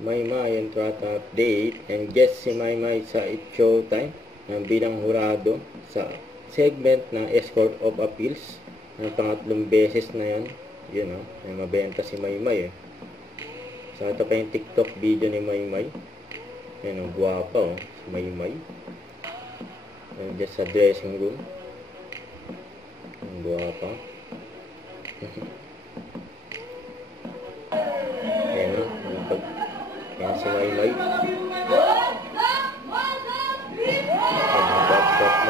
Maymay Entrata update, and guest si Maymay sa It's Showtime bilang hurado sa segment ng Escort of Appeals. Ang pangatlong beses na yan. Yun may mabenta si Maymay So ito pa yung TikTok video ni Maymay. Yan ang guwapa si Maymay. Nandiyan sa dressing room. Ang guwapa. Yan yan si Maymay.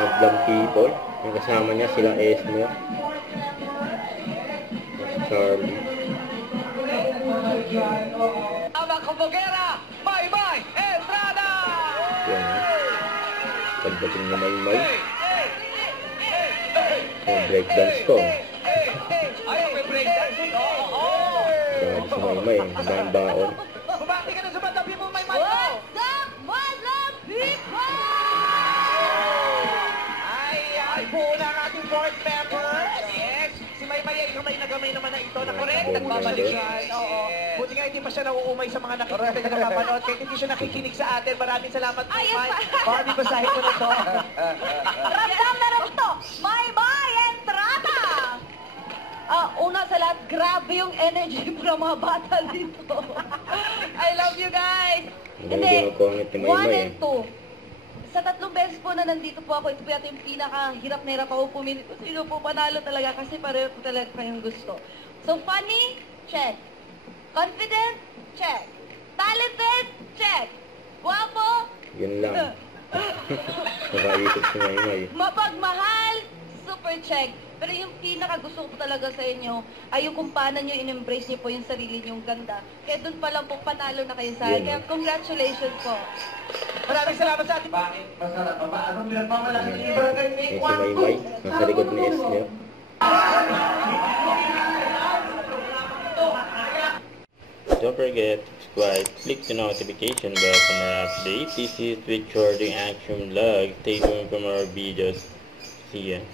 Madlang people. Yung kasama niya sila Esmer, Charlie. Ama Kabogera, Maymay Entrata! Yan pagdating ni Maymay. Breakdance to. Ayaw may breakdance. Grabe si Maymay. Ang baon. Bumati ka na sa matabi mo, Maymay. What's up, Muslim people? Ay, buo na ang ating board members. Yes. Si Maymay ay gamay na gamay naman na ito. Na correct, nagbabalik siya. Oo. Buti nga hindi pa siya nauumay sa mga nakikita niya nakapanood. Kahit hindi siya nakikinig sa atin. Maraming salamat, Maymay. Barbie, basahin ko na to. Ramdam na rin to. Maymay Entrata! Una sa lahat, grabe yung energy ng mga bata dito. I love you guys. Hindi, 1 and 2. Sa 3 beses po na nandito po ako, ito po yata yung pinakahirap na hirap ako pumili. Kung sino po panalo talaga kasi pareho po talaga kayong gusto. So, funny? Check. Confident? Check. Talented? Check. Guwapo? Yun lang. Nakaisip si Maymay. Mapagmahal? Super check. Pero yung pinakagusto ko talaga sa inyo ay yung kung paano nyo in-embrace nyo po yung sarili nyong ganda. Kaya doon pa lang po panalo na kayo sa akin. Kaya congratulations po. Maraming salamat sa ating... Bakit? Masarap pa ba? Anong pinagmamalaki ng barangay ni Si Maymay. Nasa likod ni Esmer. Don't forget to subscribe, click the notification bell for more updates. This is Richard the Action Vlog. Stay tuned for more videos. See ya.